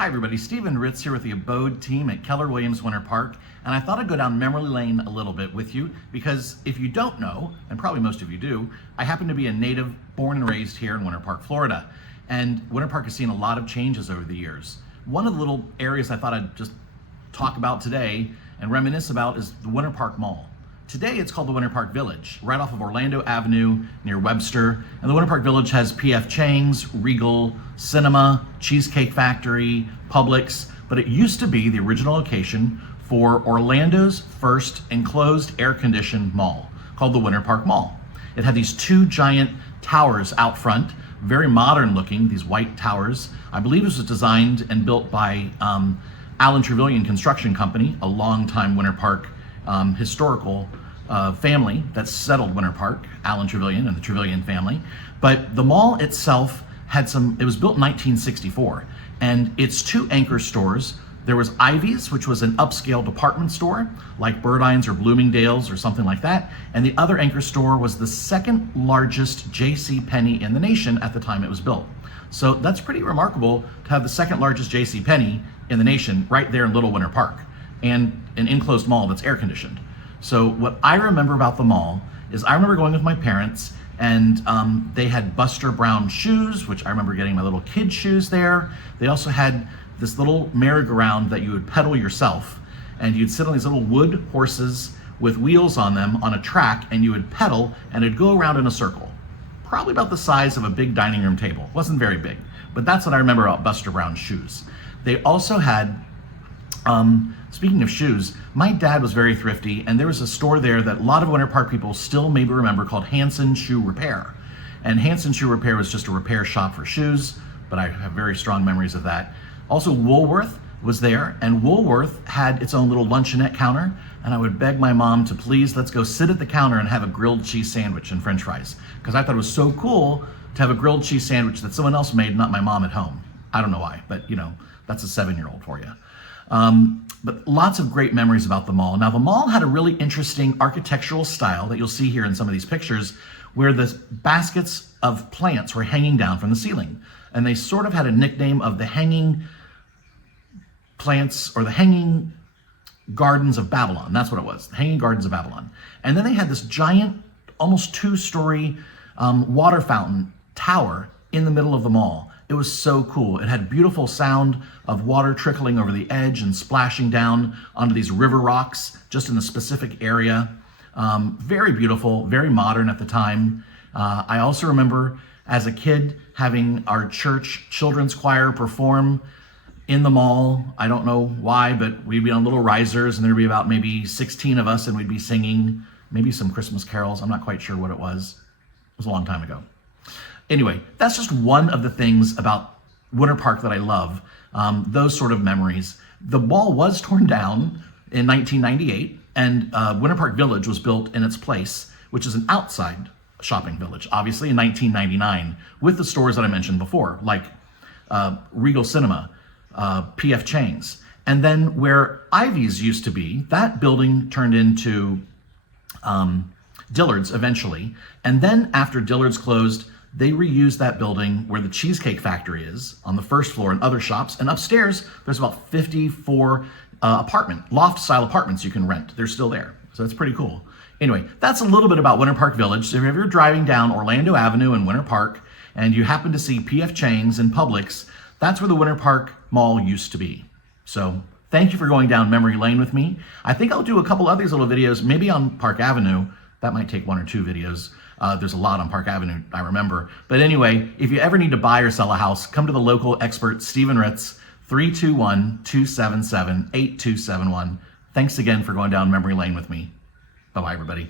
Hi everybody, Steven Ritz here with the Abode team at Keller Williams Winter Park, and I thought I'd go down memory lane a little bit with you because if you don't know, and probably most of you do, I happen to be a native born and raised here in Winter Park, Florida, and Winter Park has seen a lot of changes over the years. One of the little areas I thought I'd just talk about today and reminisce about is the Winter Park Mall. Today it's called the Winter Park Village, right off of Orlando Avenue near Webster. And the Winter Park Village has P.F. Chang's, Regal, Cinema, Cheesecake Factory, Publix, but it used to be the original location for Orlando's first enclosed air-conditioned mall called the Winter Park Mall. It had these two giant towers out front, very modern looking, these white towers. I believe this was designed and built by Allen Trevelyan Construction Company, a longtime Winter Park historical family that settled Winter Park, Allen Trevelyan and the Trevelyan family. But the mall itself had it was built in 1964, and its two anchor stores, there was Ivy's, which was an upscale department store, like Burdines or Bloomingdale's or something like that, and the other anchor store was the second largest JCPenney in the nation at the time it was built. So that's pretty remarkable to have the second largest JCPenney in the nation right there in Little Winter Park, and an enclosed mall that's air conditioned. So what I remember about the mall is I remember going with my parents, and they had Buster Brown shoes, which I remember getting my little kid shoes there. They also had this little merry-go-round that you would pedal yourself, and you'd sit on these little wood horses with wheels on them on a track, and you would pedal, and it'd go around in a circle, probably about the size of a big dining room table. It wasn't very big, but that's what I remember about Buster Brown shoes. They also had speaking of shoes, my dad was very thrifty, and there was a store there that a lot of Winter Park people still maybe remember called Hanson Shoe Repair. And Hanson Shoe Repair was just a repair shop for shoes, but I have very strong memories of that. Also, Woolworth was there, and Woolworth had its own little luncheonette counter, and I would beg my mom to please, let's go sit at the counter and have a grilled cheese sandwich and french fries, because I thought it was so cool to have a grilled cheese sandwich that someone else made, not my mom at home. I don't know why, but you know, that's a 7-year-old for you. But lots of great memories about the mall. Now, the mall had a really interesting architectural style that you'll see here in some of these pictures, where the baskets of plants were hanging down from the ceiling. And they sort of had a nickname of the hanging plants, or the hanging gardens of Babylon. That's what it was, the hanging gardens of Babylon. And then they had this giant, almost 2-story water fountain tower in the middle of the mall. It was so cool. It had beautiful sound of water trickling over the edge and splashing down onto these river rocks just in a specific area. Very beautiful, very modern at the time. I also remember as a kid having our church children's choir perform in the mall. I don't know why, but we'd be on little risers, and there'd be about maybe 16 of us, and we'd be singing maybe some Christmas carols. I'm not quite sure what it was. It was a long time ago. Anyway, that's just one of the things about Winter Park that I love, those sort of memories. The mall was torn down in 1998, and Winter Park Village was built in its place, which is an outside shopping village, obviously in 1999, with the stores that I mentioned before, like Regal Cinema, P.F. Chang's. And then where Ivy's used to be, that building turned into Dillard's eventually. And then after Dillard's closed, they reused that building where the Cheesecake Factory is on the first floor and other shops. And upstairs, there's about 54 loft-style apartments you can rent. They're still there. So it's pretty cool. Anyway, that's a little bit about Winter Park Village. So if you're driving down Orlando Avenue in Winter Park and you happen to see P.F. Chang's and Publix, that's where the Winter Park Mall used to be. So thank you for going down memory lane with me. I think I'll do a couple of these little videos, maybe on Park Avenue. That might take 1 or 2 videos. There's a lot on Park Avenue, I remember. But anyway, if you ever need to buy or sell a house, come to the local expert, Steven Ritz, 321-277-8271. Thanks again for going down memory lane with me. Bye-bye, everybody.